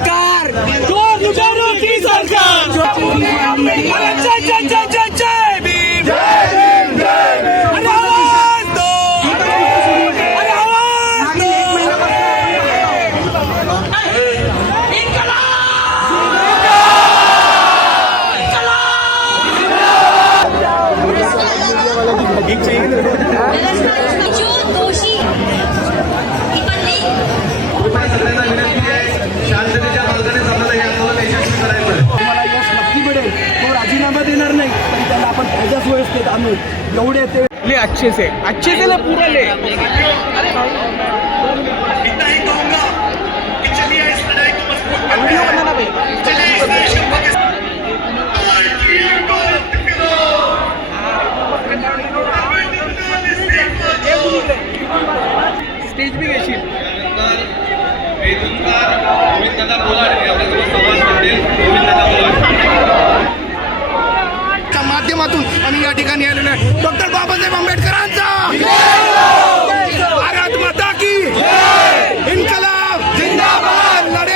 सरकार, चोर लुटेरों की सरकार। अरे जय जय जय जय जय भीम, अरे आवाज दो, अरे आवाज दो। जो दोषी सगळ्यांना विनंती आहे शांततेच्या मार्गाने आम्हाला हे आंदोलन यशस्वी करायचं आहे. तुम्हाला यश नक्की मिळेल. तो राजीनामा देणार नाही पण त्याला आपण कायदा सुव्यवस्थेत आणू एवढे ते ले अच्छे से ले पूरा ले। इतना ही कहूंगा कि चलिए इस लड़ाई को मजबूत करते हैं. चलिए इस देश को स्टेज भी घेशील. गोविंददादा बोलाड हे आपल्यासोबत संवाद साधतील. गोविंददादा बोलाड माध्यमातून आम्ही या ठिकाणी आलेलो आहे. डॉक्टर बाबासाहेब आंबेडकरांचा